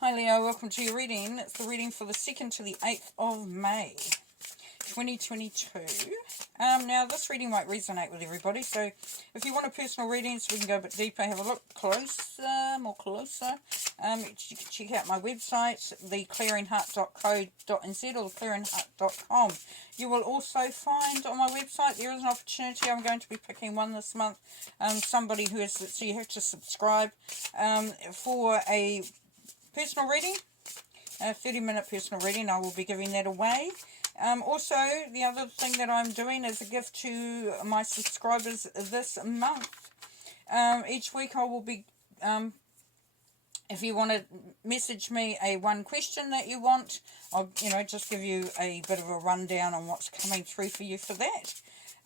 Hi Leo, welcome to your reading. It's the reading for the 2nd to the 8th of May, 2022. Now this reading might resonate with everybody, so if you want a personal reading so we can go a bit deeper, have a look more closer, you can check out my website, theclearingheart.co.nz or theclearingheart.com. You will also find on my website there is an opportunity. I'm going to be picking one this month, somebody who has, so you have to subscribe for a personal reading, a 30-minute personal reading. I will be giving that away. Also, the other thing that I'm doing is a gift to my subscribers this month. Each week I will be, if you want to message me one question that you want, I'll, just give you a bit of a rundown on what's coming through for you for that.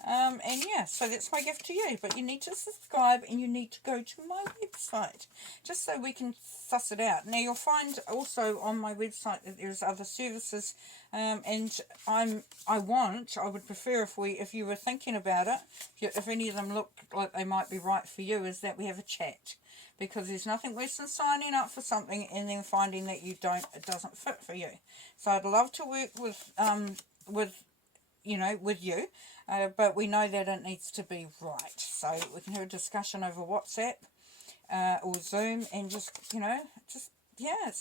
And yeah, so that's my gift to you. But you need to subscribe and you need to go to my website just so we can suss it out. Now you'll find also on my website that there's other services, and I would prefer if you were thinking about it, if any of them look like they might be right for you, is that we have a chat. Because there's nothing worse than signing up for something and then finding that it doesn't fit for you. So I'd love to work with you, but we know that it needs to be right. So we can have a discussion over WhatsApp or Zoom, and it's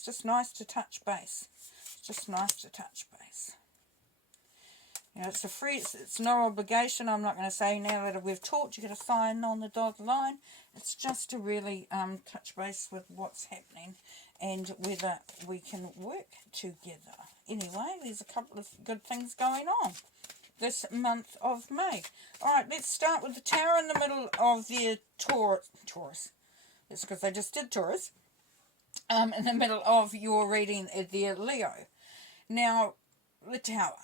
just nice to touch base. It's just nice to touch base. It's it's no obligation. I'm not going to say now that we've talked, you've got to sign on the dotted line. It's just to really touch base with what's happening and whether we can work together. Anyway, there's a couple of good things going on this month of May. Alright, let's start with the Tower in the middle of the Taurus. That's because I just did Taurus. In the middle of your reading there, Leo. Now, the Tower.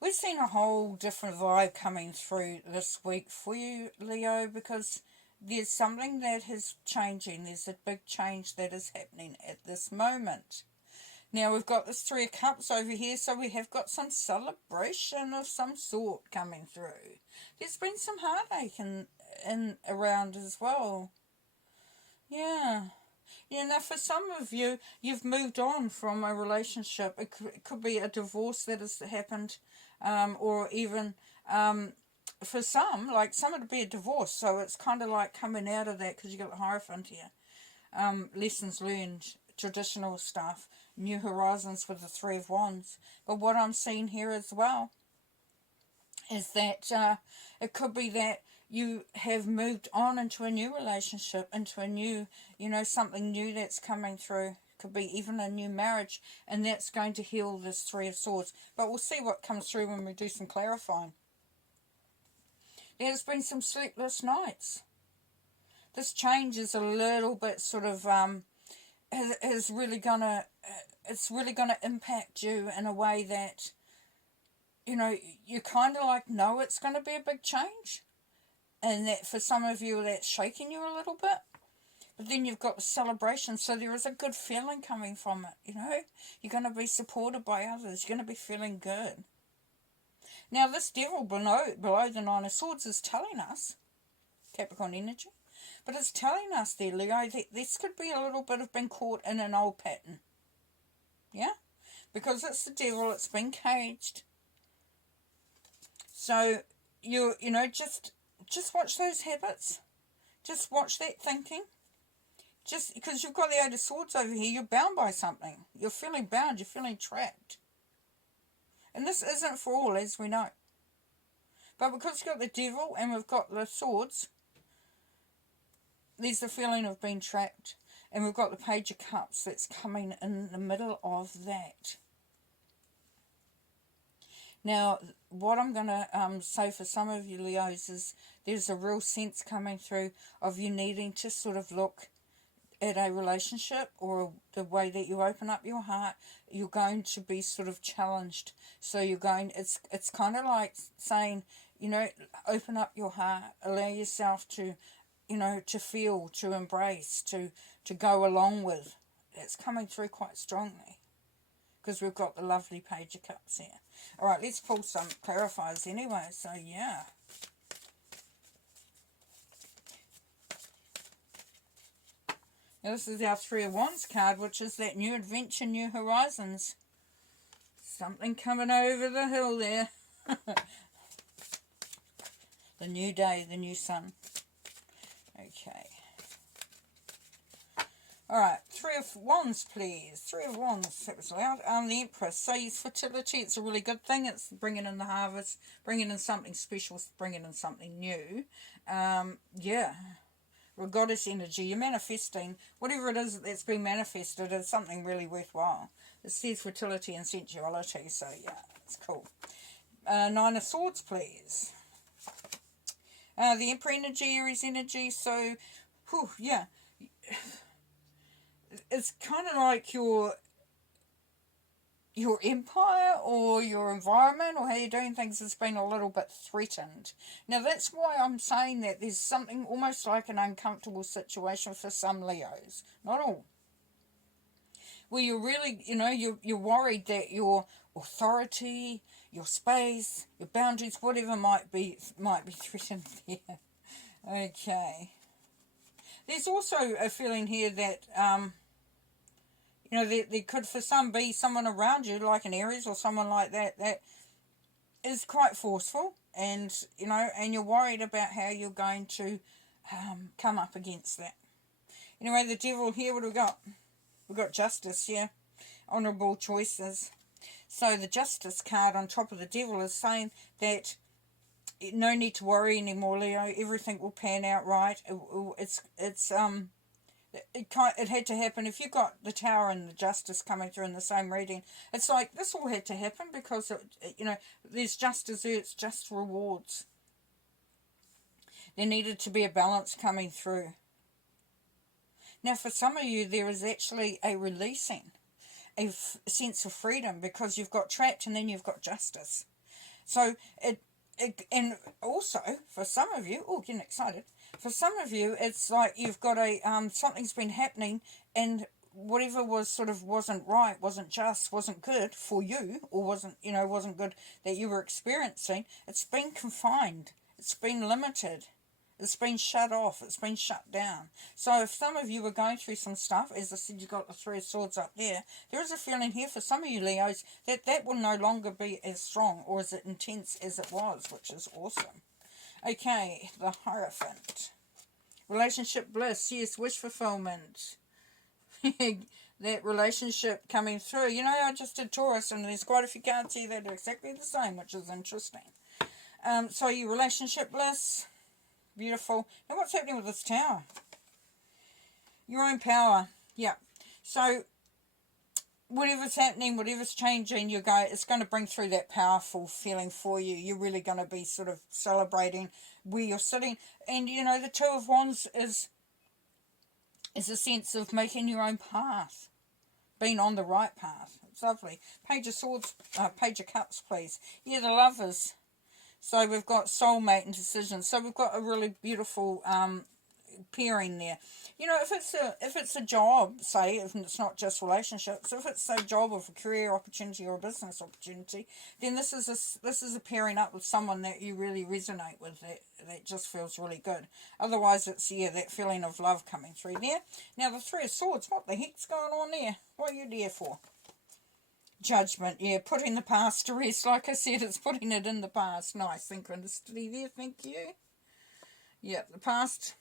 We've seen a whole different vibe coming through this week for you, Leo, because there's something that is changing. There's a big change that is happening at this moment. Now we've got this 3 of Cups over here, so we have got some celebration of some sort coming through. There's been some heartache in around as well. Yeah. Now for some of you, you've moved on from a relationship. It could be a divorce that has happened, or even for some it'd be a divorce. So it's kind of like coming out of that, because you got the Hierophant here. Lessons learned, traditional stuff, new horizons with the 3 of Wands. But what I'm seeing here as well is that it could be that you have moved on into a new relationship, into a new, something new that's coming through. Could be even a new marriage, and that's going to heal this 3 of Swords. But we'll see what comes through when we do some clarifying. There's been some sleepless nights. This change is a little bit sort of it's really gonna impact you in a way that you kind of know it's going to be a big change, and that for some of you that's shaking you a little bit. But then you've got the celebration, so there is a good feeling coming from it. You're going to be supported by others. You're going to be feeling good. Now this Devil below the 9 of Swords is telling us, Capricorn energy, but it's telling us there, Leo, that this could be a little bit of being caught in an old pattern. Yeah? Because it's the Devil, it's been caged. So, just watch those habits. Just watch that thinking. Just because you've got the 8 of Swords over here, you're bound by something. You're feeling bound, you're feeling trapped. And this isn't for all, as we know. But because you've got the Devil and we've got the Swords, there's the feeling of being trapped. And we've got the Page of Cups that's coming in the middle of that. Now, what I'm going to say for some of you Leos is there's a real sense coming through of you needing to sort of look at a relationship, or the way that you open up your heart. You're going to be sort of challenged. So it's kind of like saying, open up your heart, allow yourself to, to feel, to embrace, to go along with. It's coming through quite strongly, because we've got the lovely Page of Cups here. Alright, let's pull some clarifiers anyway, so yeah. Now this is our Three of Wands card, which is that new adventure, new horizons. Something coming over the hill there. The new day, the new sun. Okay. Alright, Three of Wands, please. Three of Wands, that was loud. The Empress. So it's fertility, it's a really good thing. It's bringing in the harvest, bringing in something special, bringing in something new. Yeah. Well, goddess energy, you're manifesting. Whatever it is that's been manifested is something really worthwhile. It says fertility and sensuality, so yeah, it's cool. Nine of Swords, please. The Emperor energy, Aries energy, so, whew, yeah. It's kind of like your empire or your environment or how you're doing things has been a little bit threatened. Now that's why I'm saying that there's something almost like an uncomfortable situation for some Leos, not all, where you're really, you're worried that your authority, your space, your boundaries, whatever might be threatened there. Okay. There's also a feeling here that there could, for some, be someone around you, like an Aries or someone like that, that is quite forceful, and, and you're worried about how you're going to come up against that. Anyway, the Devil here, what do we got? We've got Justice here, honourable choices. So the Justice card on top of the Devil is saying that no need to worry anymore, Leo. Everything will pan out right. It had to happen. If you got the Tower and the Justice coming through in the same reading, it's like this all had to happen because, there's just desserts, just rewards. There needed to be a balance coming through. Now, for some of you, there is actually a releasing, a sense of freedom, because you've got trapped and then you've got justice. So, and also, for some of you, getting excited, for some of you, it's like you've got something's been happening, and whatever wasn't right, wasn't just, wasn't good for you, or wasn't good that you were experiencing, it's been confined, it's been limited, it's been shut off, it's been shut down. So if some of you were going through some stuff, as I said, you've got the Three of Swords up there, there is a feeling here for some of you Leos that will no longer be as strong or as intense as it was, which is awesome. Okay, the Hierophant. Relationship bliss, yes, wish fulfillment. That relationship coming through. I just did Taurus, and there's quite a few cards here that are exactly the same, which is interesting. So your relationship bliss, beautiful. Now what's happening with this Tower? Your own power, yeah. So whatever's happening, whatever's changing, it's going to bring through that powerful feeling for you. You're really going to be sort of celebrating where you're sitting. And, the Two of Wands is a sense of making your own path, being on the right path. It's lovely. Page of Swords, Page of Cups, please. Yeah, the Lovers. So we've got soulmate and decision. So we've got a really beautiful pairing there. If it's a job, say, if it's not just relationships, if it's a job or a career opportunity or a business opportunity, then this is a pairing up with someone that you really resonate with, that just feels really good. Otherwise, it's that feeling of love coming through there. Now the Three of Swords, what the heck's going on there? What are you there for? Judgment, yeah, putting the past to rest. Like I said, it's putting it in the past. Nice synchronicity there, thank you. Yeah, the past.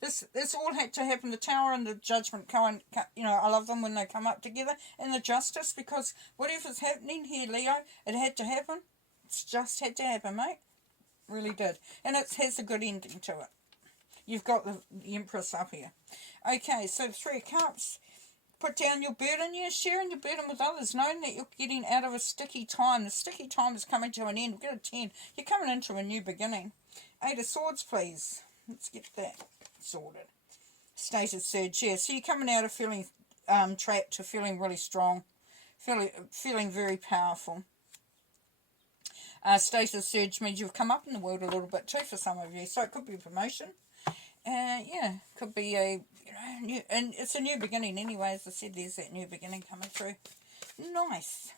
This all had to happen. The Tower and the Judgment, I love them when they come up together. And the Justice, because whatever's happening here, Leo, it had to happen. It's just had to happen, mate. Really did. And it has a good ending to it. You've got the Empress up here. Okay, so the Three of Cups. Put down your burden, sharing your burden with others, knowing that you're getting out of a sticky time. The sticky time is coming to an end. We've got a 10. You're coming into a new beginning. Eight of Swords, please. Let's get that sorted. State of Surge, yeah. So you're coming out of feeling trapped to feeling really strong, feeling very powerful. State of Surge means you've come up in the world a little bit too for some of you. So it could be a promotion. Could be a new, and it's a new beginning anyway. As I said, there's that new beginning coming through. Nice.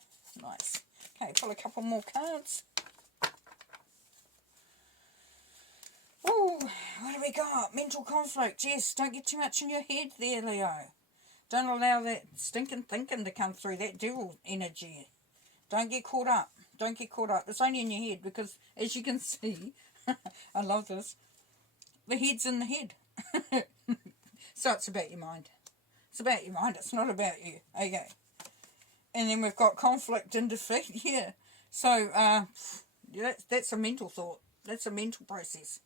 Okay, pull a couple more cards. Ooh, what do we got? Mental conflict. Yes, don't get too much in your head there, Leo. Don't allow that stinking thinking to come through, that devil energy. Don't get caught up. Don't get caught up. It's only in your head because, as you can see, I love this, the head's in the head. So it's about your mind. It's about your mind. It's not about you. Okay. And then we've got conflict and defeat. Yeah. So that's a mental thought. That's a mental process.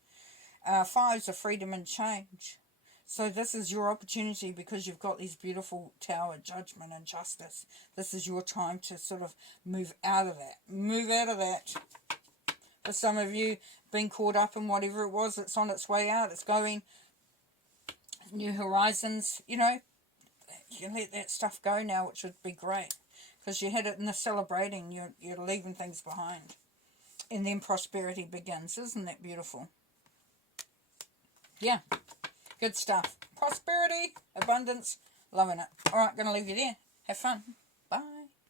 Fives are freedom and change. So this is your opportunity because you've got these beautiful tower, judgment and justice. This is your time to sort of move out of that. Move out of that. For some of you, being caught up in whatever it was, it's on its way out. It's going. New horizons, you know. You can let that stuff go now, which would be great. Because you had it in the celebrating. You're leaving things behind. And then prosperity begins. Isn't that beautiful? Yeah. Good stuff. Prosperity, abundance, loving it. Alright, going to leave you there. Have fun. Bye.